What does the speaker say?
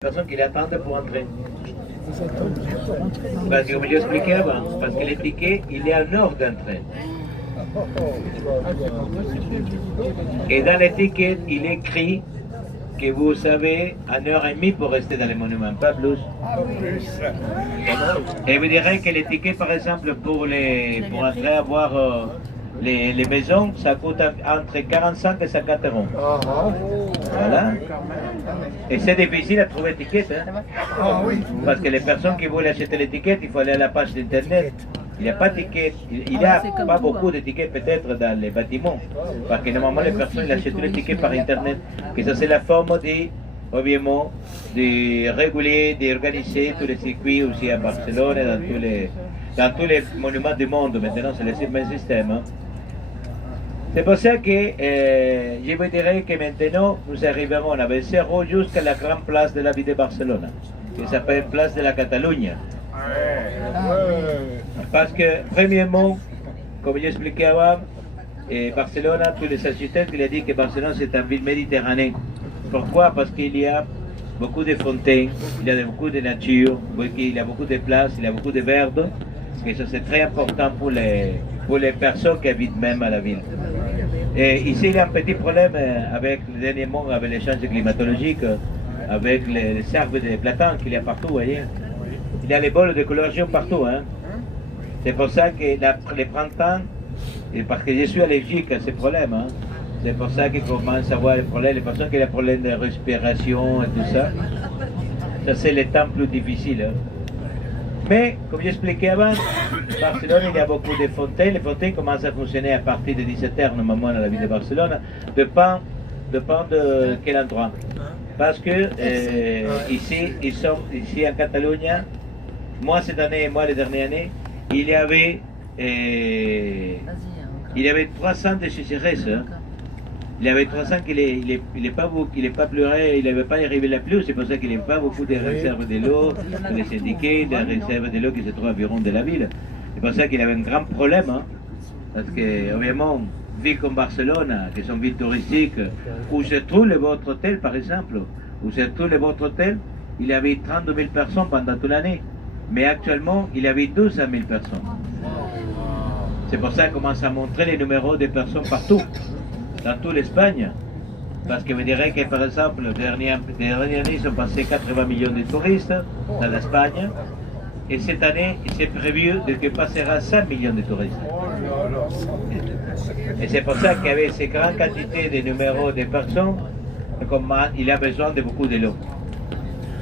Personne qui l'attendent pour entrer. Parce que, comme je l'expliquais avant, parce que les tickets, il est en heure d'entrée. Et dans les tickets, il est écrit que vous avez 1h30 pour rester dans les monuments, pas plus. Et vous direz que les tickets, par exemple, pour entrer à voir les maisons, ça coûte entre 45 et 50 euros. Voilà. Et c'est difficile à trouver tickets, hein? Parce que les personnes qui veulent acheter les tickets, il faut aller à la page d'internet. Il n'y a pas de tickets, il n'y a pas beaucoup de tickets peut-être dans les bâtiments. Parce que normalement les personnes ils achètent les tickets par internet. Que ça c'est la forme obviamente, de réguler, d'organiser tous les circuits aussi à Barcelone, dans tous les monuments du monde. Maintenant c'est le même système. Hein. C'est pour ça que je vous dirais que maintenant nous arriverons à Becerro jusqu'à la grande place de la ville de Barcelone, qui s'appelle Place de la Catalunya. Parce que, premièrement, comme j'expliquais avant, Barcelone, tous les architectes, il a dit que Barcelone c'est une ville méditerranéenne. Pourquoi? Parce qu'il y a beaucoup de fontaines, il y a beaucoup de nature, il y a beaucoup de places, il y a beaucoup de verdure. Et ça c'est très important pour les personnes qui habitent même à la ville. Et ici il y a un petit problème avec dernièrement avec les changements climatologiques, avec les cercles de platanes qu'il y a partout, vous voyez. Il y a les bols de coloration partout. Hein. C'est pour ça que les printemps, et parce que je suis allergique à ces problèmes, hein, c'est pour ça qu'ils commencent à avoir les problèmes, les personnes qui ont des problèmes de respiration et tout ça. Ça c'est les temps plus difficiles. Hein. Mais, comme j'expliquais avant, Barcelone, il y a beaucoup de fontaines. Les fontaines commencent à fonctionner à partir de 17h, normalement, dans la ville de Barcelone, dépend de quel endroit. Parce que ici en Catalogne, moi cette année, moi les dernières années, il y avait 300 de sécheresse. Hein. Il y avait 300 qu'il n'est pas pleuré, il n'avait pas arrivé la pluie, c'est pour ça qu'il n'y avait pas beaucoup de réserves de l'eau, les syndiqués, des réserves de l'eau qui se trouvent environ de la ville. C'est pour ça qu'il avait un grand problème, hein, parce que, obviamente, villes comme Barcelone, qui sont villes touristiques, où se trouve votre hôtel, par exemple, où se trouve votre hôtel, il y avait 32 000 personnes pendant toute l'année, mais actuellement, il y avait 12 000 personnes. C'est pour ça qu'on commence à montrer les numéros des personnes partout. Dans toute l'Espagne, parce que vous direz que par exemple, les dernières années, ils sont passés 80 millions de touristes dans l'Espagne, et cette année, il s'est prévu que passera 100 millions de touristes. Et c'est pour ça qu'avec ces grandes quantités de numéros de personnes, il a besoin de beaucoup de l'eau.